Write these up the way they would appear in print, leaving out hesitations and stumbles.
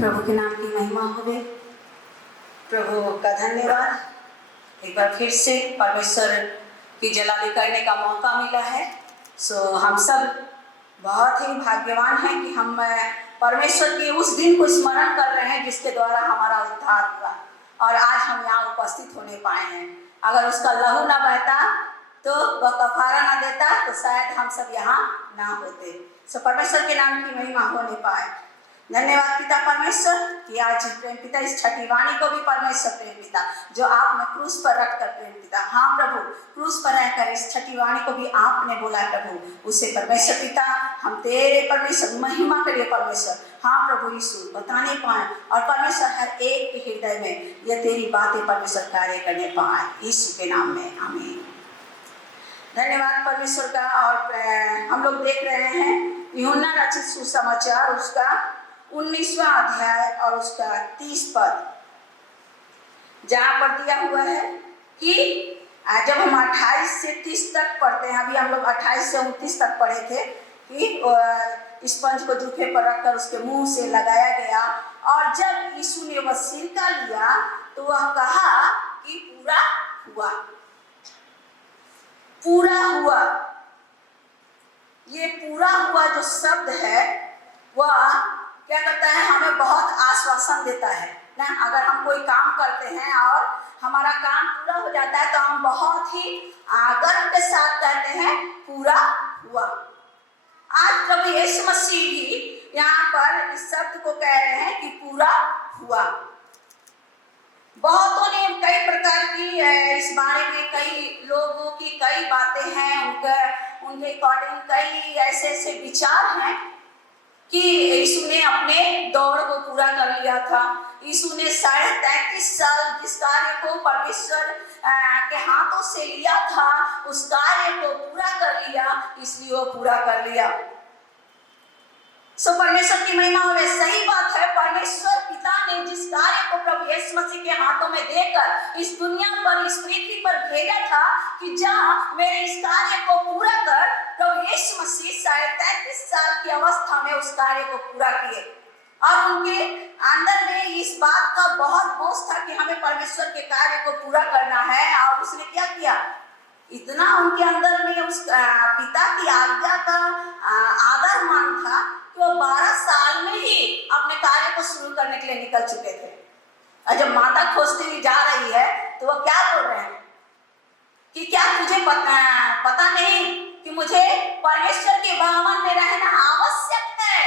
प्रभु के नाम की महिमा होवे। प्रभु का धन्यवाद। एक बार फिर से परमेश्वर की जलाली करने का मौका मिला है। हम सब बहुत ही भाग्यवान हैं कि हम परमेश्वर के उस दिन को स्मरण कर रहे हैं जिसके द्वारा हमारा उद्धार हुआ और आज हम यहाँ उपस्थित होने पाए हैं। अगर उसका लहू ना बहता तो वह कफारा ना देता तो शायद हम सब यहाँ ना होते। परमेश्वर के नाम की महिमा होने पाए। धन्यवाद पिता परमेश्वर कि आज प्रेम पिता इस छठी वाणी को भी परमेश्वर प्रेम पिता जो आपने क्रूस पर रखकर प्रेम पिता, हाँ प्रभु, क्रूस पर रहकर इस छठी वाणी को भी आपने बोला प्रभु, उसे परमेश्वर पिता हम तेरे परमेश्वर महिमा करिए परमेश्वर। हाँ प्रभु यीशु बताने पाए और परमेश्वर हर एक के हृदय में यह तेरी बातें परमेश्वर कार्य करने पाए, यीशु के नाम में आमीन। धन्यवाद परमेश्वर का। और हम लोग देख रहे हैं यूहन्ना रचित सुसमाचार उसका 19वां अध्याय और उसका 30 पद, जहाँ पर दिया हुआ है कि जब हम 28 से 30 तक पढ़ते हैं, अभी हम लोग 28 से 29 तक पढ़े थे कि स्पंज को जूठे पर रखकर उसके मुंह से लगाया गया और जब यीशु ने वह सिरका लिया तो वह कहा कि पूरा हुआ, पूरा हुआ। ये पूरा हुआ जो शब्द है वह क्या करता है, हमें बहुत आश्वासन देता है ना। अगर हम कोई काम करते हैं और हमारा काम पूरा हो जाता है तो हम बहुत ही गर्व के साथ कहते हैं पूरा हुआ। आज प्रभु यीशु मसीह भी यहाँ पर इस शब्द को कह रहे हैं कि पूरा हुआ। बहुतों ने कई प्रकार की इस बारे में कई लोगों की कई बातें हैं, उनके अकॉर्डिंग कई ऐसे विचार हैं कि यीशु ने अपने दौड़ को पूरा कर लिया था। यीशु ने 33.5 साल जिस कार्य को परमेश्वर के हाथों से लिया था उस कार्य को पूरा कर लिया, इसलिए वो पूरा कर लिया। परमेश्वर की महिमा हो। सही बात है, परमेश्वर पिता ने जिस कार्य को प्रभु यीशु मसीह के हाथों में देकर इस दुनिया पर इस पृथ्वी पर भेजा था कि जा मेरे इस कार्य को पूरा कर, प्रभु यीशु मसीह 33.5 साल की अवस्था में उस कार्य को पूरा किए और उनके अंदर में इस बात का बहुत बोझ था कि हमें परमेश्वर के कार्य को पूरा करना है। और उसने क्या किया, इतना उनके अंदर में उस पिता की आज्ञा का आदर मान था कि वो 12 साल में ही अपने कार्य को शुरू करने के लिए निकल चुके थे। और जब माता खोजती हुई जा रही है तो वो क्या बोल रहे हैं कि क्या तुझे पता नहीं कि मुझे परमेश्वर के भवन में रहना आवश्यक है,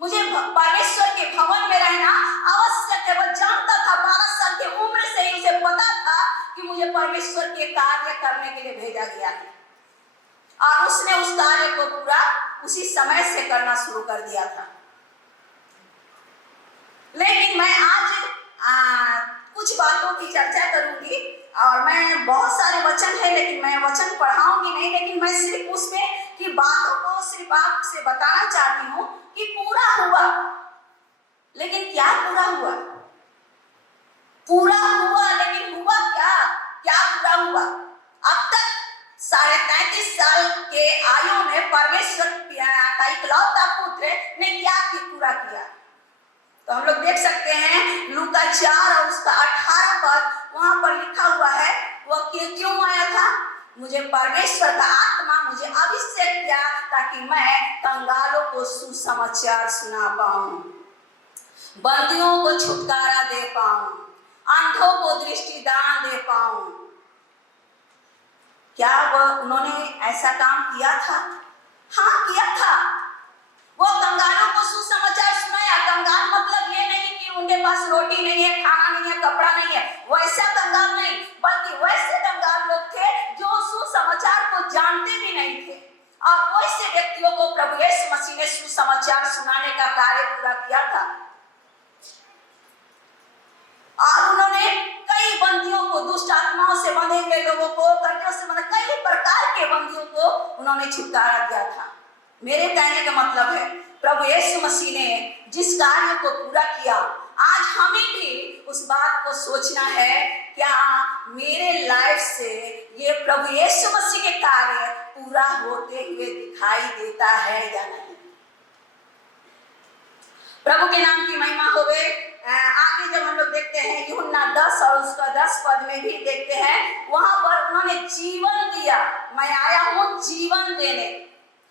मुझे परमेश्वर के भवन में रहना आवश्यक है। वो जानता था, 12 साल की उम्र से ही उसे पता था कि मुझे परमेश्वर के कार्य करने के लिए भेजा गया है और उसने उस कार्य को पूरा उसी समय से करना शुरू कर दिया था। लेकिन मैं आज कुछ बातों की चर्चा करूंगी और मैं बहुत सारे वचन है लेकिन मैं वचन पढ़ाऊंगी नहीं, लेकिन मैं सिर्फ उसमें की बातों को सिर्फ आपसे बताना चाहती हूँ कि पूरा हुआ। लेकिन क्या पूरा हुआ? पूरा हुआ, लेकिन हुआ क्या? क्या पूरा हुआ? अब तक 33.5 साल के आयु में परमेश्वर का इकलौता पुत्र ने क्या पूरा किया? तो हम लोग देख सकते हैं लूका 4 और उसका 18 पद, वहां पर लिखा हुआ है वह क्यों आया था। मुझे परमेश्वर का आत्मा मुझे अभिषेक किया ताकि मैं कंगालों को सुसमाचार सुना पाऊं, बंदियों को छुटकारा दे पाऊं, अंधों को दृष्टिदान दे पाऊं। क्या उन्होंने ऐसा काम किया था? हाँ किया था। वो कंगालों को सुसमाचार सुनाया। कंगाल मतलब ये नहीं कि उनके पास रोटी नहीं है, खाना नहीं है, कपड़ा नहीं है, वैसा कंगाल नहीं, बल्कि वैसे कंगाल लोग थे जो सुसमाचार को जानते भी नहीं थे और वैसे व्यक्तियों को प्रभु यीशु मसीह ने सुसमाचार सुनाने का कार्य पूरा किया था। और उन्होंने कई बंदियों को, दुष्ट आत्माओं से बंधे हुए लोगों को, कर्जों से बंधे कई प्रकार के बंदियों को उन्होंने छुटकारा दिया था। मेरे कहने का मतलब है प्रभु यीशु मसीह ने जिस कार्य को पूरा किया, आज हमें भी उस बात को सोचना है, क्या मेरे लाइफ से ये प्रभु यीशु मसीह के कार्य पूरा होते हुए दिखाई देता है या नहीं। प्रभु के नाम की महिमा होवे। आगे जब हम लोग देखते हैं यूहन्ना 10 और उसका 10 पद में भी देखते हैं, वहां पर उन्होंने जीवन दिया। मैं आया हूं जीवन देने,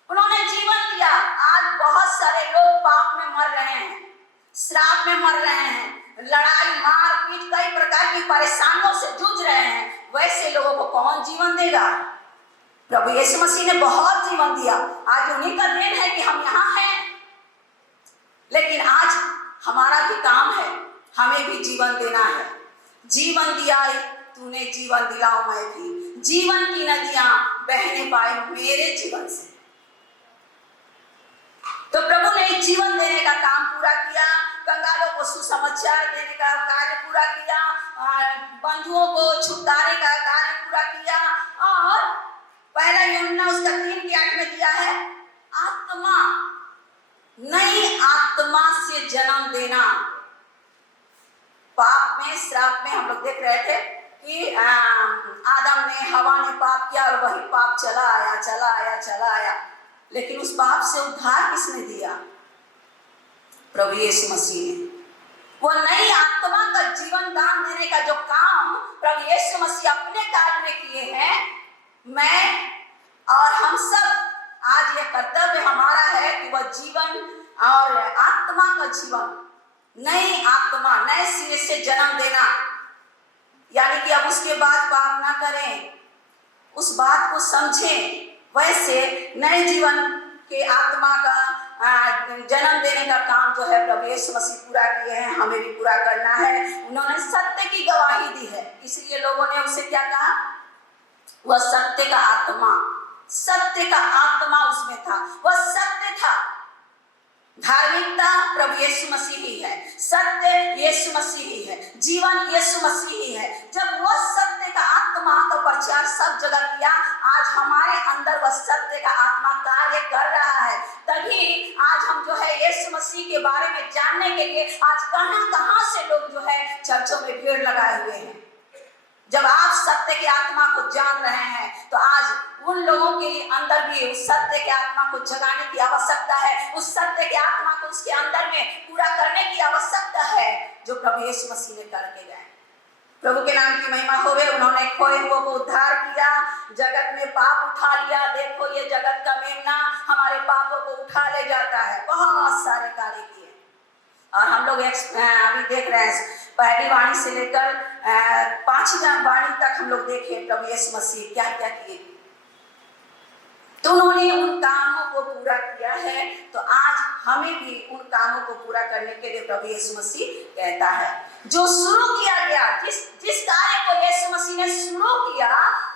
उन्होंने जीवन दिया। आज बहुत सारे लोग पाप में मर रहे हैं, श्राप में मर रहे हैं, लड़ाई मार पीट कई प्रकार की परेशानियों से जूझ रहे हैं। वैसे लोगों को कौन जीवन देगा? प्रभु यीशु मसीह ने बहुत जीवन दिया। आज उन्हीं का देन है कि हम यहाँ हैं। लेकिन आज हमारा भी काम है, हमें भी जीवन देना है। जीवन दिया है तूने, जीवन दिलाओ मैं भी। जीवन की नदियां बहने पाए मेरे जीवन से। तो प्रभु ने जीवन देने का काम पूरा किया, कंगालों को सुसमाचार देने का कार्य पूरा किया, बंधुओं को छुटकारे का कार्य पूरा किया। और पहला यूहन्ना उसका 3:8 में दिया है, आत्मा, नई आत्मा से जन्म देना। पाप में, श्राप में हम लोग देख रहे थे कि आदम ने, हवा ने पाप किया और वही पाप चला आया। लेकिन उस पाप से उद्धार किसने दिया? प्रभु यीशु मसीह ने। वो नई आत्मा का जीवन दान देने का जो काम प्रभु यीशु मसीह अपने काल में किए हैं, मैं और हम सब आज यह कर्तव्य हमारा है कि वह जीवन और आत्मा का जीवन, नई आत्मा, नए सिरे से जन्म देना, यानी कि अब उसके बाद पाप ना करें, उस बात को समझें। वैसे नए जीवन के आत्मा का जन्म देने का काम जो है प्रभु यीशु मसीह पूरा किए हैं, हमें भी पूरा करना है। उन्होंने सत्य की गवाही दी है, इसलिए लोगों ने उसे क्या कहा? वह सत्य का आत्मा, सत्य का आत्मा उसमें था, वह सत्य था। धार्मिकता प्रभु यीशु मसीह ही है, सत्य यीशु मसीह ही है, जीवन यीशु मसीह ही है। जब वह सत्य का आत्मा का प्रचार सब जगह किया, आज हमारे अंदर वह सत्य का आत्मा कार्य कर रहा है। तभी आज हम जो है यीशु मसीह के बारे में जानने के लिए आज कहां से लोग जो है चर्चों में भीड़ लगाए हुए हैं। जब आप सत्य की आत्मा को जान रहे हैं तो आज उन लोगों के अंदर भी उस सत्य की आत्मा को जगाने की आवश्यकता है, उस सत्य की आत्मा को उसके अंदर में पूरा करने की आवश्यकता है जो प्रभु यीशु मसीह ने करके गए। प्रभु के नाम की महिमा होवे। उन्होंने खोए हुए को उद्धार किया, जगत में पाप उठा लिया। देखो ये जगत का मेमना हमारे पापों को उठा ले जाता है। बहुत सारे कार्य किए और हम लोग अभी देख रहे हैं, पहली वाणी से लेकर 5वीं वाणी तक हम लोग देखे प्रभु यीशु मसीह क्या क्या किए। तो उन्होंने उन कामों को पूरा किया है, तो आज हमें भी उन कामों को पूरा करने के लिए प्रभु यीशु मसीह कहता है। जो शुरू किया गया, जिस कार्य को यीशु मसीह ने शुरू किया,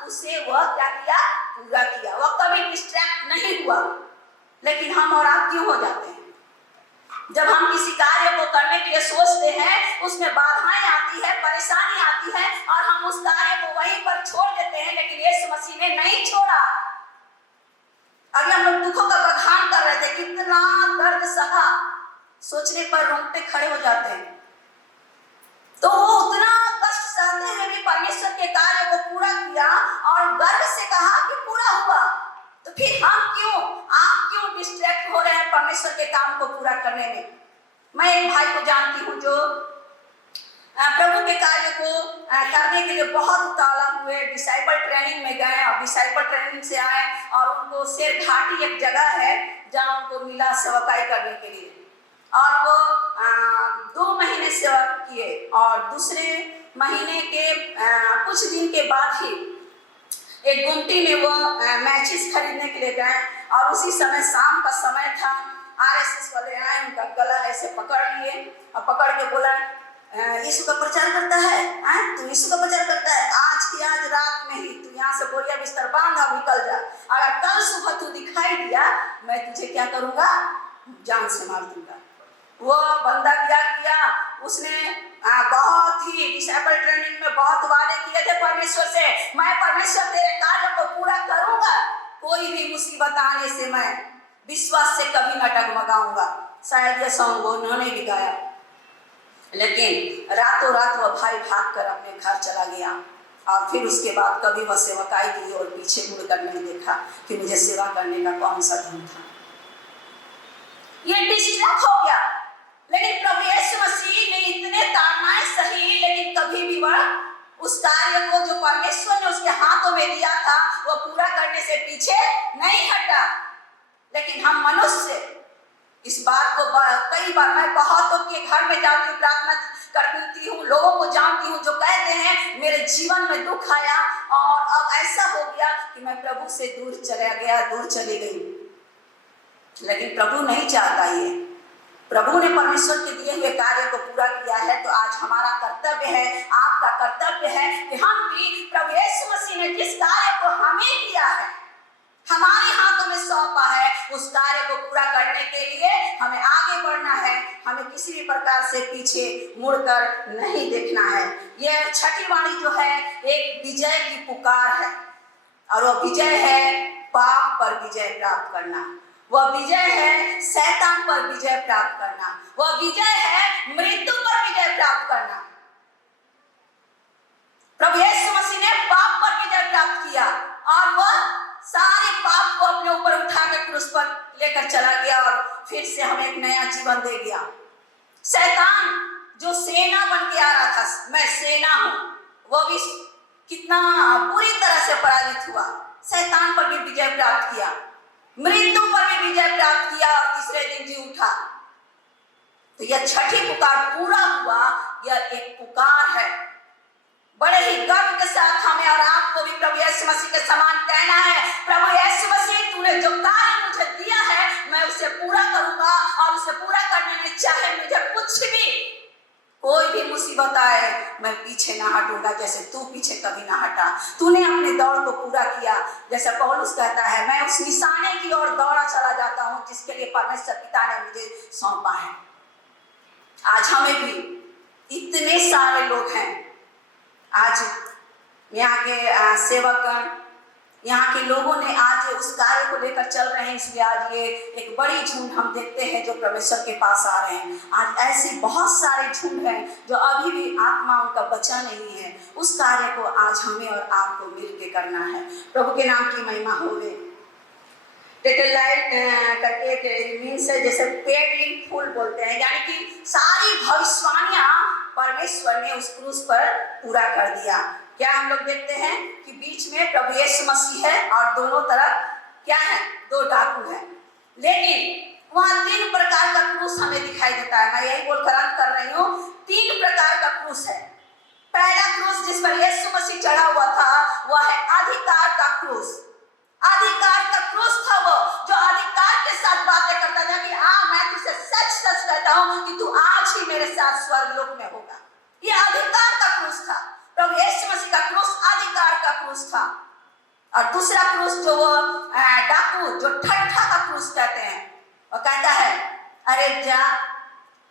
उसे वह क्या किया? पूरा किया। वह कभी डिस्ट्रैक्ट नहीं हुआ। लेकिन हम और आप क्यों हो जाते हैं? जब हम किसी कार्य को करने के लिए सोचते हैं, उसमें बाधाएं आती है, परेशानी आती है और हम उस कार्य को वहीं पर छोड़ देते हैं। लेकिन यीशु मसीह ने नहीं छोड़ा। अभी हम लोग दुखों का बखान कर रहे थे, कितना दर्द सहा, सोचने पर रोंगटे खड़े हो जाते हैं। तो वो उतना कष्ट सहते हुए भी परमेश्वर के कार्य को पूरा किया और गर्व से कहा कि पूरा हुआ। तो फिर आप क्यों डिस्ट्रैक्ट हो रहे हैं परमेश्वर के काम को पूरा करने में? मैं एक भाई को जानती हूँ जो प्रभु के कार्य को करने के लिए बहुत उतावला हुए, डिसाइपल ट्रेनिंग में गए और डिसाइपल ट्रेनिंग से आए और उनको शेर घाटी एक जगह है जहाँ उनको मिला सेवकाई करने के लिए, और वो 2 महीने सेवा किए और दूसरे महीने के कुछ दिन के बाद ही एक गुमटी में वो मैचिस खरीदने के लिए गए और उसी समय शाम का समय था। आरएसएस वाले आए, उनका गला ऐसे पकड़ लिए और पकड़ के बोला, यीशु का प्रचार करता है, तू यीशु का प्रचार करता है, आज की आज रात में ही तू यहाँ से बोरिया बिस्तर बांध और निकल जा। अगर कल सुबह तू दिखाई दिया, मैं तुझे क्या करूँगा? जान से मार दूंगा। वो बंदा क्या किया? उसने बहुत ही डिसाइपल ट्रेनिंग में बहुत वादे किए थे परमेश्वर से, मैं परमेश्वर तेरे कार्य को पूरा करूंगा, कोई भी मुसीबत आने से मैं विश्वास से कभी न डगमगाऊंगा। शायद ये सॉन्ग उन्होंने भी गाया, लेकिन रातों रात वह भाई भागकर अपने घर चला गया और फिर उसके बाद कभी वह सेवकाई की और पीछे मुड़कर नहीं देखा कि मुझे सेवा करने का कौन सा धन था। ये डिस्ट्रैक्ट हो गया। लेकिन प्रभु यीशु मसीह ने इतने ताड़नाएं सही, लेकिन कभी भी वह उस कार्य को जो परमेश्वर ने उसके हाथों में दिया था वो पूरा करने से पीछे नहीं हटा। लेकिन हम मनुष्य इस बात को कई बार, मैं बहुतों के घर में जाती हूँ, प्रार्थना करती हूँ, लोगों को जानती हूँ जो कहते हैं मेरे जीवन में दुख आया और अब ऐसा हो गया कि मैं प्रभु से दूर चला गया, दूर चली गई। लेकिन प्रभु नहीं चाहता ये। प्रभु ने परमेश्वर के दिए हुए कार्य को पूरा किया है, तो आज हमारा कर्तव्य है, आपका कर्तव्य है कि हम भी प्रभु यीशु मसीह ने जिस कार्य को हमें दिया है, हमारे हाथों में सौंपा है, उस कार्य को पूरा करने के लिए हमें आगे बढ़ना है। हमें किसी भी प्रकार से पीछे मुड़कर नहीं देखना है। यह छठी वाणी जो है एक विजय की पुकार है, और वह विजय है पाप पर विजय प्राप्त करना, वह विजय है शैतान पर विजय प्राप्त करना, वह विजय है मृत्यु पर विजय प्राप्त करना। प्रभु यीशु मसीह ने पाप पर विजय प्राप्त किया और वह सारे पाप को अपने ऊपर उठाकर क्रूस पर लेकर चला गया और फिर से हमें एक नया जीवन दे गया। शैतान जो सेना बन के आ रहा था, मैं सेना हूं, वह भी कितना बुरी तरह से पराजित हुआ। शैतान पर भी विजय प्राप्त किया, मृत्यु पर भी विजय प्राप्त किया और तीसरे दिन जी उठा। तो यह छठी पुकार पूरा हुआ। यह एक पुकार है। बड़े ही गर्व के साथ हमें और आपको भी प्रभु यीशु मसीह के समान कहना है, प्रभु यीशु मसीह तूने जो कार्य मुझे दिया है मैं उसे पूरा करूंगा, और उसे पूरा करने में चाहे मुझे कुछ भी, कोई भी मुसीबत आए, मैं पीछे ना हटूंगा, जैसे तू पीछे कभी ना हटा। तूने अपने दौड़ को पूरा किया, जैसे पौलुस कहता है, मैं उस निशाने की ओर दौड़ा चला जाता हूं जिसके लिए परमेश्वर पिता ने मुझे सौंपा है। आज हमें भी इतने सारे लोग हैं, आज यहाँ के सेवकगण, यहाँ के लोगों ने आज उस कार्य को लेकर चल रहे हैं, इसलिए आज ये एक बड़ी झुंड हम देखते हैं जो परमेश्वर के पास आ रहे हैं। आज ऐसे बहुत सारे झुंड हैं जो अभी भी आत्मा उनका बचा नहीं है। उस कार्य को आज हमें और आपको मिलकर करना है। प्रभु के नाम की महिमा होवे। टेटलाइट करके एक मीन्स है, जैसे पेड इन फुल बोलते हैं, यानी कि सारी भविष्यवाणियां परमेश्वर ने उस क्रूस पर पूरा कर दिया। क्या हम लोग देखते हैं कि बीच में प्रभु यीशु मसीह है और दोनों तरफ क्या है, दो डाकू हैं, लेकिन वहां 3 प्रकार का क्रूस हमें दिखाई देता है। मैं यही बोलकर अंत कर रही हूँ, 3 प्रकार का क्रूस है। पहला क्रूस जिस पर यीशु मसीह चढ़ा हुआ था वह है अधिकार का क्रूस। अधिकार का क्रूस था वो जो अधिकार के साथ बातें करता था कि मैं तुझसे सच सच कहता हूं कि तू आज ही मेरे साथ स्वर्गलोक में होगा। यह अधिकार का क्रूस था। प्रभु यीशु मसीह का क्रूस अधिकार का क्रूस था। और दूसरा क्रूस जो वो डाकू जो ठट्ठा का क्रूस कहते हैं, वो कहता है, अरे जा,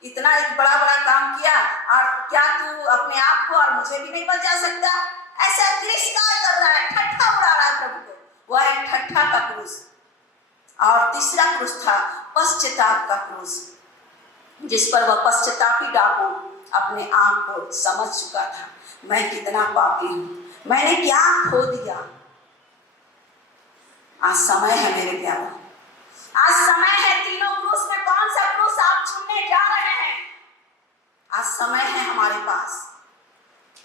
इतना एक बड़ा बड़ा काम किया और क्या तू अपने आप को और मुझे भी नहीं बचा सकता? ऐसा तिरस्कार कर रहा है, ठट्ठा उड़ा रहा है प्रभु को। वह एक ठट्ठा का क्रूस। और तीसरा क्रूस था पश्चाताप का क्रूस, जिस पर वह पश्चातापी डाकू अपने आप को समझ चुका था, मैं कितना पापी हूं, मैंने क्या खो दिया। आज समय है मेरे प्यारों, आज समय है। तीनों क्रूस में कौन सा क्रूस आप चुनने जा रहे हैं? आज समय है हमारे पास।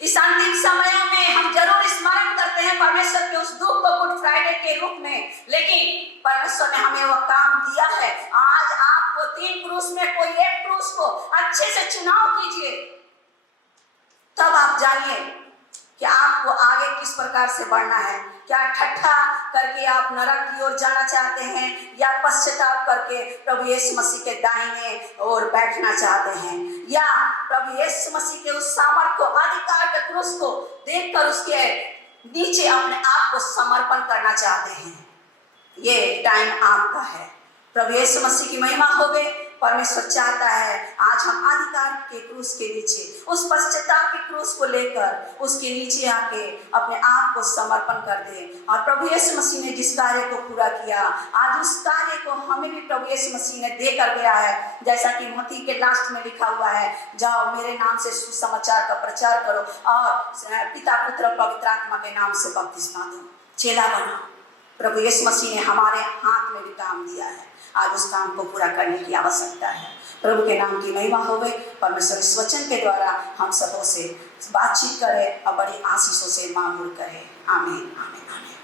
इस अंतिम समयों में हम जरूर स्मरण करते हैं परमेश्वर के उस दुख को गुड फ्राइडे के रूप में, लेकिन परमेश्वर ने हमें वह काम दिया है। आज आपको 3 क्रूस में कोई एक क्रूस को अच्छे से चुनाव कीजिए, तब आप जानिए कि आपको आगे किस प्रकार से बढ़ना है। क्या ठट्ठा करके आप नरक की ओर जाना चाहते हैं, या पश्चाताप करके प्रभु यीशु मसीह के दाहिने ओर बैठना चाहते हैं, या प्रभु यीशु मसीह के उस सामर्थ को, अधिकार के क्रूस को देखकर उसके नीचे अपने आप को समर्पण करना चाहते हैं? ये टाइम आपका है। प्रभु यीशु मसीह की महिमा होवे। परमेश्वर चाहता है आज हम अधिकार के क्रूस के नीचे, उस पश्चाताप के क्रूस को लेकर उसके नीचे आके अपने आप को समर्पण कर दें। और प्रभु यीशु मसीह ने जिस कार्य को पूरा किया, आज उस कार्य को हमें भी प्रभु यीशु मसीह ने दे कर गया है। जैसा कि मत्ती के लास्ट में लिखा हुआ है, जाओ मेरे नाम से सुसमाचार का प्रचार करो और पिता पुत्र पवित्र आत्मा के नाम से बपतिस्मा दो, चेला बनाओ। प्रभु यीशु मसीह ने हमारे हाथ में भी काम दिया है, आज उस काम को पूरा करने की आवश्यकता है। प्रभु के नाम की महिमा होवे। परमेश्वर इस वचन के द्वारा हम सबों से बातचीत करे और बड़ी आशीषों से मामूल करे। आमीन आमीन आमीन।